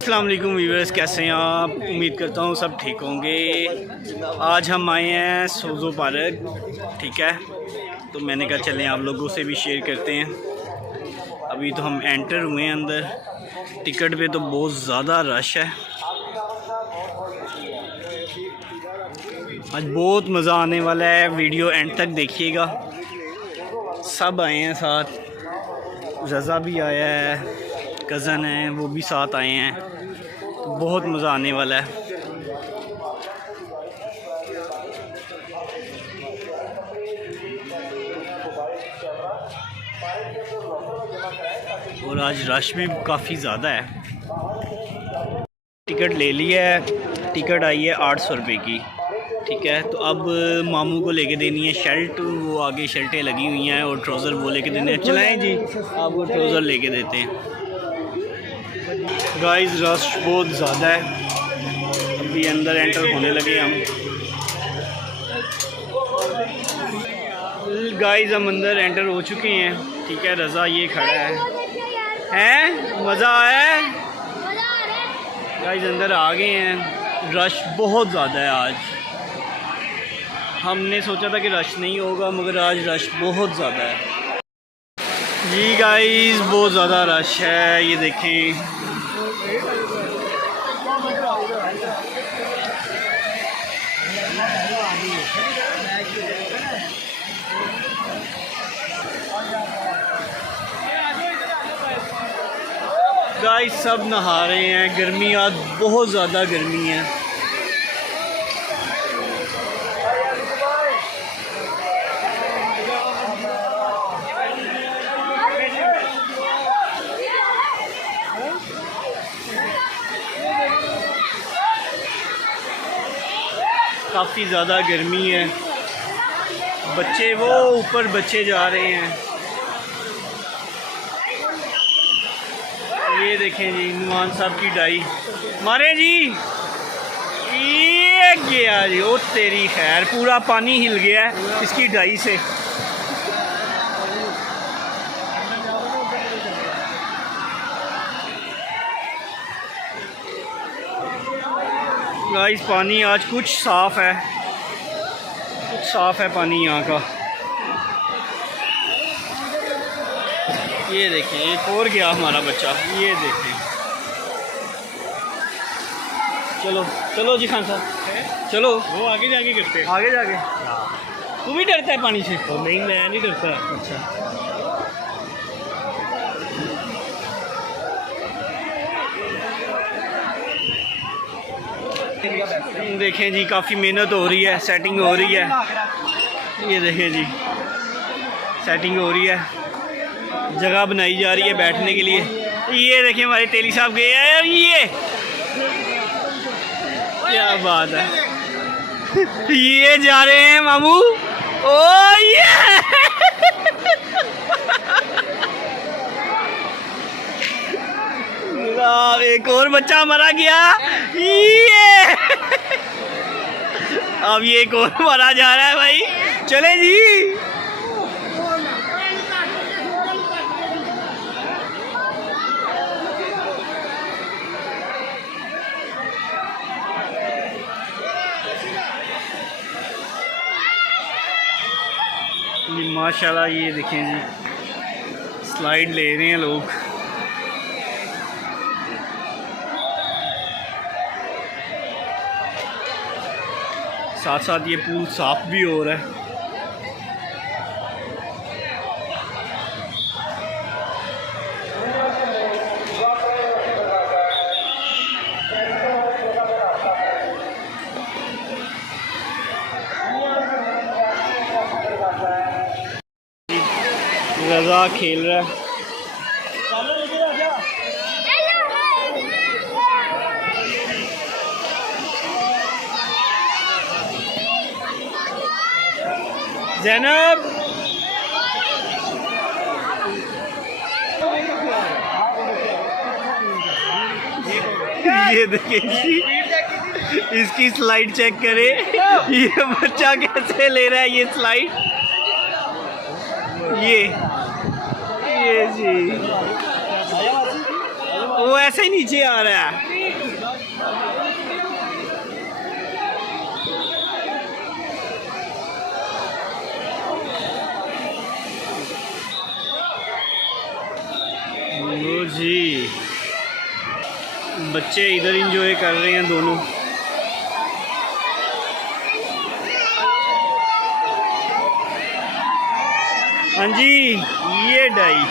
अस्सलाम वालेकुम व्यूअर्स, कैसे हैं आप? उम्मीद करता हूँ सब ठीक होंगे। आज हम आए हैं सोजो पार्क, ठीक है। तो मैंने कहा चलें आप लोगों से भी शेयर करते हैं। अभी तो हम एंटर हुए हैं अंदर। टिकट पे तो बहुत ज़्यादा रश है। आज बहुत मज़ा आने वाला है, वीडियो एंड तक देखिएगा। सब आए हैं साथ, रज़ा भी आया है, कज़न है वो भी साथ आए हैं, तो बहुत मज़ा आने वाला है। और आज रश भी काफ़ी ज़्यादा है। टिकट ले लिया है, टिकट आई है 800 रुपये की, ठीक है। तो अब मामू को लेके देनी है शर्ट, वो आगे शर्टें लगी हुई हैं, और ट्राउज़र वो लेके देने हैं। चलाएं जी, आप वो ट्राउज़र लेके देते हैं। गाइस रश बहुत ज़्यादा है। अभी अंदर एंटर होने लगे हम। गाइस हम अंदर एंटर हो चुके हैं, ठीक है। रज़ा ये खड़ा है, मज़ा आया है गाइस। अंदर आ गए हैं। रश बहुत ज़्यादा है आज। हमने सोचा था कि रश नहीं होगा, मगर आज रश बहुत ज़्यादा है जी। गाइस बहुत ज़्यादा रश है, ये देखें। गाइस सब नहा रहे हैं, गर्मी आज बहुत ज़्यादा गर्मी है। काफ़ी ज़्यादा गर्मी है। बच्चे वो ऊपर बच्चे जा रहे हैं। ये देखें जी, नुमान साहब की डाई मारे जी। ये गया जी, ओ तेरी खैर, पूरा पानी हिल गया है इसकी डाई से। गाइस पानी आज कुछ साफ़ है, कुछ साफ़ है पानी यहाँ का। ये देखें, एक और गया हमारा बच्चा, ये देखें। चलो चलो जी खान साहब, चलो। वो आगे जाके करते हैं। आगे जाके तू भी डरता है पानी से? तो नहीं, मैं नहीं डरता। अच्छा। देखें जी, काफ़ी मेहनत हो रही है, सेटिंग हो रही है। ये देखें जी, सेटिंग हो रही है, जगह बनाई जा रही है बैठने के लिए। ये देखें हमारे तेली साहब गए हैं, और ये क्या बात है। ये जा रहे हैं मामू। ओ ये एक और बच्चा मरा गया। ये अब ये एक और मारा जा रहा है भाई। चले जी। माशाल्लाह ये देखें जी, स्लाइड ले रहे हैं लोग। साथ साथ ये पूल साफ भी हो रहा है। रज़ा खेल रहा है। ज़ैनब ये देखिए, इसकी स्लाइड चेक करें। ये बच्चा कैसे ले रहा है ये स्लाइड। ये जी वो वो ऐसे ही नीचे आ रहा है। लो जी, बच्चे इधर एंजॉय कर रहे हैं दोनों। हाँ जी, ये डाई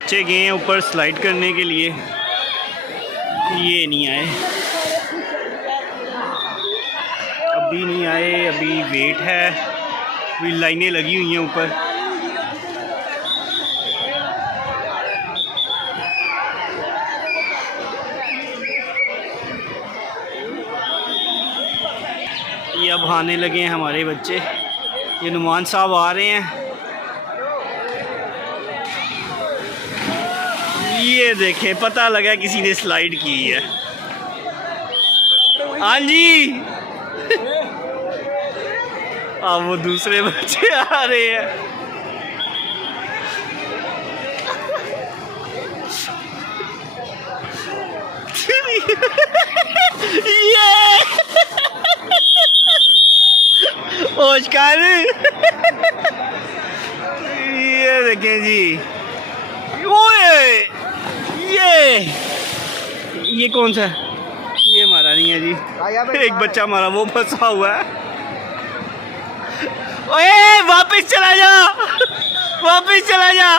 बच्चे गए हैं ऊपर स्लाइड करने के लिए, ये नहीं आए, अभी नहीं आए, अभी वेट है, अभी लाइनें लगी हुई हैं ऊपर। ये अब आने लगे हैं हमारे बच्चे, ये नुमान साहब आ रहे हैं। ये देखें, पता लगा किसी ने स्लाइड की है। हाँ जी अब वो दूसरे बच्चे आ रहे हैं। ये ओशकार ये देखें जी, ओए ये कौन सा है? ये हमारा नहीं है जी, एक बच्चा हमारा वो फंसा हुआ है। ओए वापस चला जा, वापस चला जा।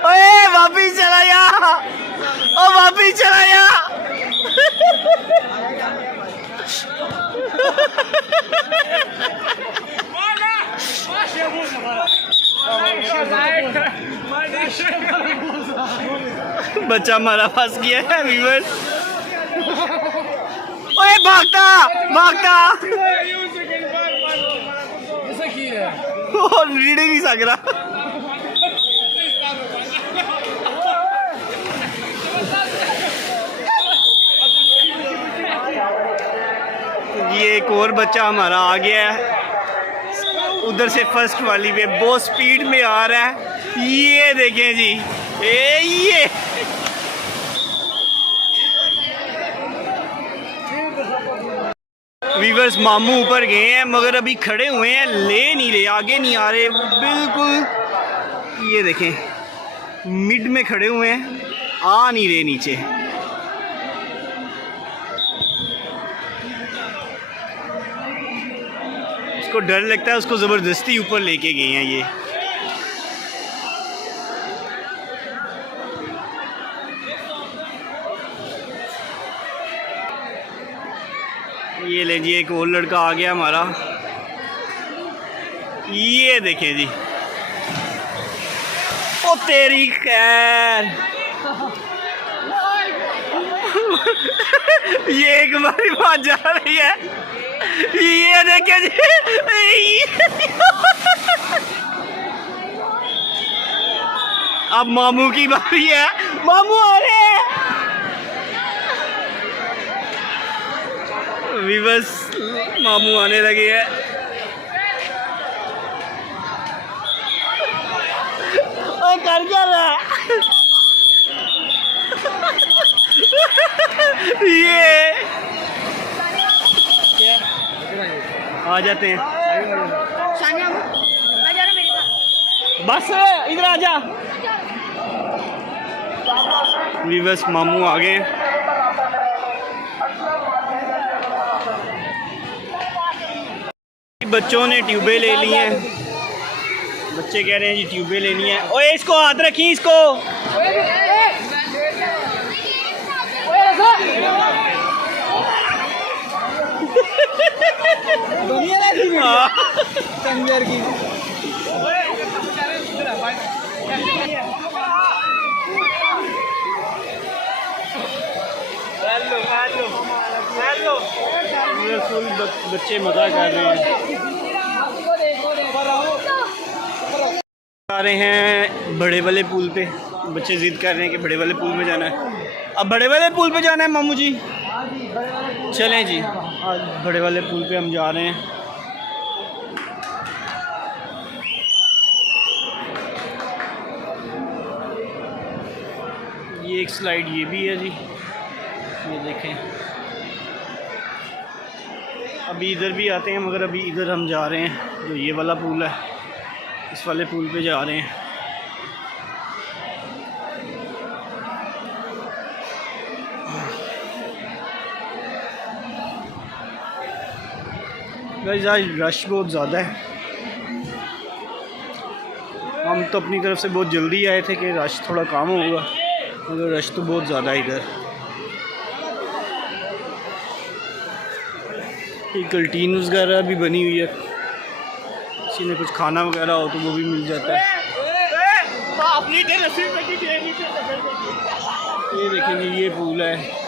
ओए वापिस चला जा, ओ वापिस चला जा। बच्चा हमारा फंस गया है व्यूअर्स। ओए भागता भागता, वो रीड ही नहीं सक रहा। ये एक और बच्चा हमारा आ गया है उधर से, फर्स्ट वाली पे बहुत स्पीड में आ रहा है। ये देखें जी, ये वीवर्स मामू ऊपर गए हैं मगर अभी खड़े हुए हैं, ले नहीं रहे, आगे नहीं आ रहे बिल्कुल। ये देखें मिड में खड़े हुए हैं, आ नहीं रहे नीचे। उसको डर लगता है, उसको ज़बरदस्ती ऊपर लेके गए हैं ये। ये ले जी, एक और लड़का आ गया हमारा। ये देखें जी, ओ तेरी खैर। ये एक हमारी बात जा रही है, ये देखें जी। अब मामू की बारी है, मामू आ रहे हैं। विवस मामू आने लगे हैं। ओए कर क्या रहा है? ये आ जाते हैं, बस इधर आ जा। विवस मामू आ गए। बच्चों ने ट्यूबें ले ली हैं, बच्चे कह रहे हैं जी ट्यूबें लेनी है। ओए इसको हाथ रखी, इसको। बच्चे मजा कर रहे हैं। जा रहे हैं बड़े वाले पुल पे। बच्चे ज़िद कर रहे हैं कि बड़े वाले पुल में जाना है। अब बड़े वाले पुल पे जाना है मामू जी। चलें जी, आज बड़े वाले पुल पे हम जा रहे हैं। ये एक स्लाइड ये भी है जी, ये देखें। अभी इधर भी आते हैं मगर अभी इधर हम जा रहे हैं जो ये वाला पुल है, इस वाले पुल पे जा रहे हैं। गाइस आज रश बहुत ज़्यादा है। हम तो अपनी तरफ से बहुत जल्दी आए थे कि रश थोड़ा कम होगा, मगर रश तो बहुत ज़्यादा है इधर। ये कैंटीन वगैरह भी बनी हुई है, किसी ने कुछ खाना वगैरह हो तो वो भी मिल जाता है। ये देखेंगे ये पुल है।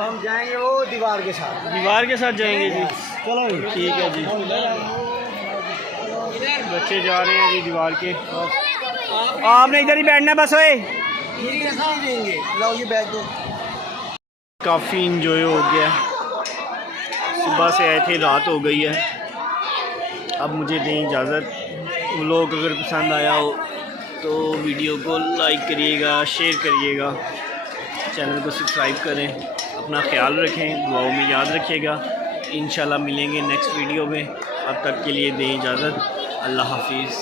हम जाएंगे वो दीवार के साथ जाएंगे जी। चलो ठीक है जी। बच्चे जा रहे हैं जी दीवार के। आपने इधर ही बैठना बस। ओए देंगे, लाओ ये बैग दो। काफ़ी इंजॉय हो गया। सुबह से आए थे, रात हो गई है। अब मुझे दें इजाज़त। व्लॉग अगर पसंद आया हो तो वीडियो को लाइक करिएगा, शेयर करिएगा, चैनल को सब्सक्राइब करें। अपना ख्याल रखें, दुआओं में याद रखिएगा। इंशाल्लाह मिलेंगे नेक्स्ट वीडियो में। अब तक के लिए दें इजाज़त। अल्लाह हाफिज़।